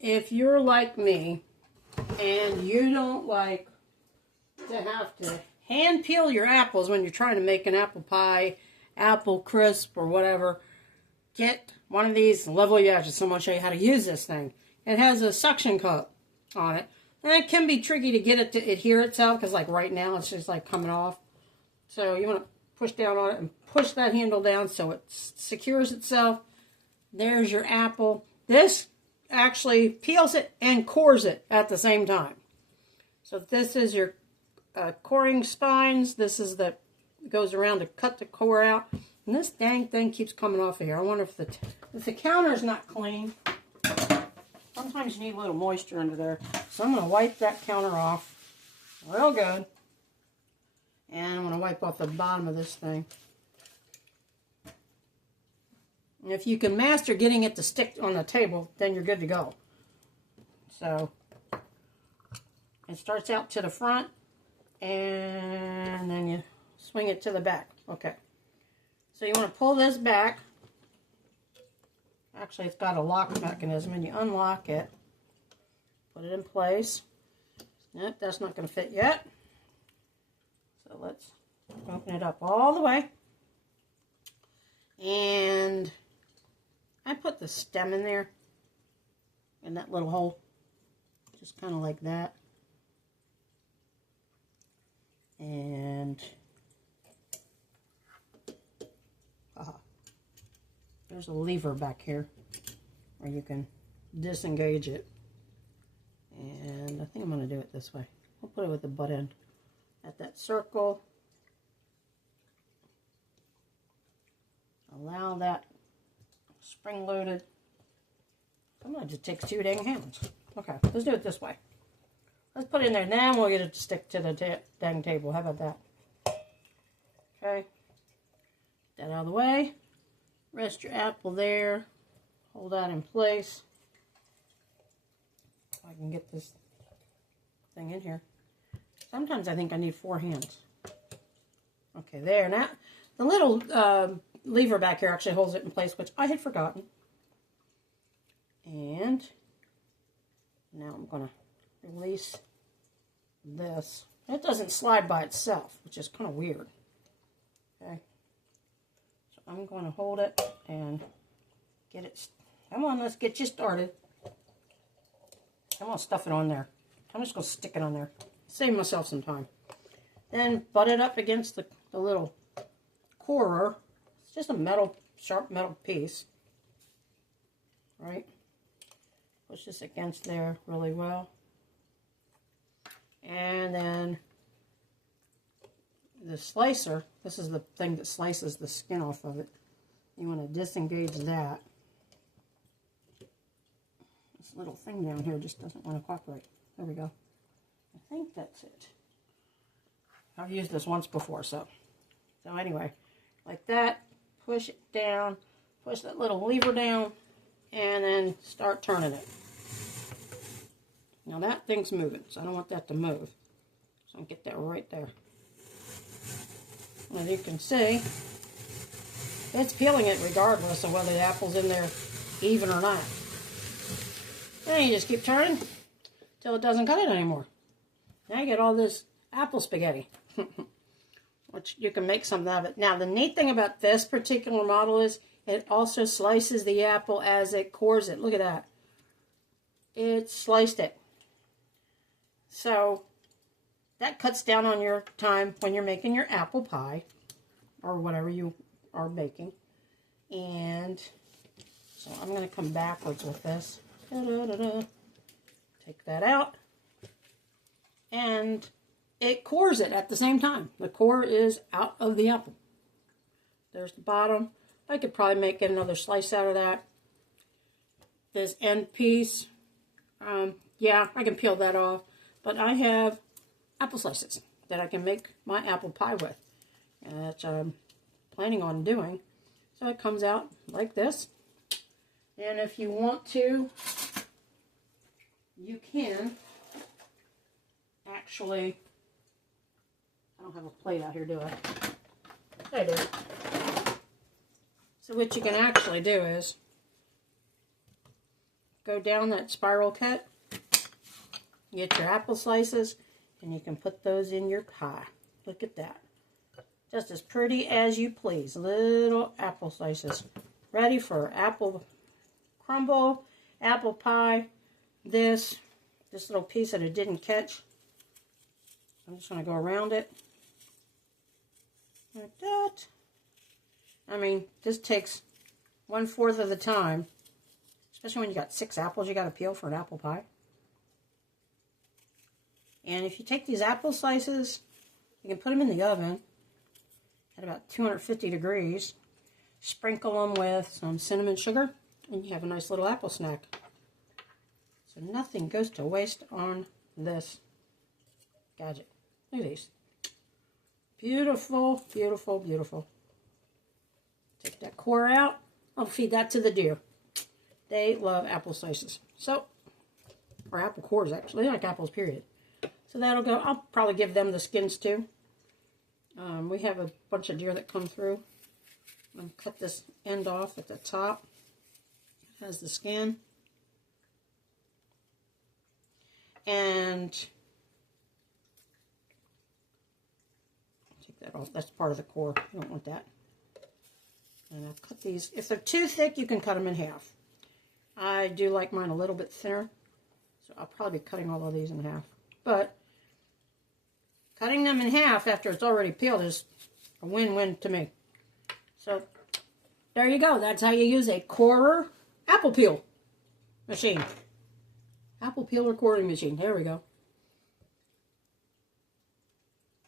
if you're like me and you don't like to have to hand peel your apples when you're trying to make an apple pie, apple crisp, or whatever, get one of these and level your edges. So I'm going to show you how to use this thing. It has a suction cup on it. And it can be tricky to get it to adhere itself because like right now it's just like coming off. So you want to push down on it and push that handle down so it secures itself. There's your apple. This actually peels it and cores it at the same time. So this is your coring spines. This is the goes around to cut the core out. And this dang thing keeps coming off of here. I wonder if the counter's not clean. Sometimes you need a little moisture under there. So I'm going to wipe that counter off real good. And I'm going to wipe off the bottom of this thing. And if you can master getting it to stick on the table, then you're good to go. So it starts out to the front, and then you swing it to the back. Okay. So you want to pull this back. Actually, it's got a lock mechanism, and you unlock it. Put it in place. Nope, that's not going to fit yet. So let's open it up all the way. And I put the stem in there, in that little hole. Just kind of like that. And there's a lever back here where you can disengage it. And I think I'm going to do it this way. I'll put it with the butt end at that circle. Allow that spring loaded. Sometimes it takes 2 dang hands. Okay, let's do it this way. Let's put it in there. Now we'll get it to stick to the dang table. How about that? Okay. Get that out of the way. Rest your apple there. Hold that in place. If I can get this thing in here. Sometimes I think I need 4 hands. Okay, there. Now, the little lever back here actually holds it in place, which I had forgotten. And now I'm going to release this. It doesn't slide by itself, which is kind of weird. Okay. So I'm going to hold it and get it. Come on, let's get you started. I'm going to stuff it on there. I'm just going to stick it on there. Save myself some time. Then butt it up against the little corer. It's just a metal, sharp metal piece. Right? Push this against there really well. And then the slicer, this is the thing that slices the skin off of it. You want to disengage that. This little thing down here just doesn't want to cooperate. There we go. I think that's it. I've used this once before, so anyway, like that, push it down, push that little lever down, and then start turning it. Now that thing's moving, so I don't want that to move. So I'll get that right there. As you can see, it's peeling it regardless of whether the apple's in there even or not. Then you just keep turning until it doesn't cut it anymore. Now you get all this apple spaghetti, which you can make something of it. Now the neat thing about this particular model is it also slices the apple as it cores it. Look at that. It sliced it. So that cuts down on your time when you're making your apple pie or whatever you are baking. And so I'm going to come backwards with this. Take that out. And it cores it at the same time. The core is out of the apple. There's the bottom. I could probably get another slice out of that. This end piece, yeah, I can peel that off. But I have apple slices that I can make my apple pie with. And that's what I'm planning on doing. So it comes out like this. And if you want to, you can actually, I don't have a plate out here, do I? I do. So what you can actually do is go down that spiral cut. Get your apple slices, and you can put those in your pie. Look at that. Just as pretty as you please. Little apple slices. Ready for apple crumble, apple pie. This little piece that it didn't catch. I'm just going to go around it. Like that. I mean, this takes 1/4 of the time. Especially when you got 6 apples you got to peel for an apple pie. And if you take these apple slices, you can put them in the oven at about 250 degrees. Sprinkle them with some cinnamon sugar, and you have a nice little apple snack. So nothing goes to waste on this gadget. Look at these. Beautiful, beautiful, beautiful. Take that core out. I'll feed that to the deer. They love apple slices. So, or apple cores actually. They like apples, period. So that'll go. I'll probably give them the skins too. We have a bunch of deer that come through. I'm going to cut this end off at the top. It has the skin. And take that off. That's part of the core. You don't want that. And I'll cut these. If they're too thick, you can cut them in half. I do like mine a little bit thinner. So I'll probably be cutting all of these in half. But cutting them in half after it's already peeled is a win-win to me. So, there you go. That's how you use a corer apple peel machine. Apple peel recording machine. There we go.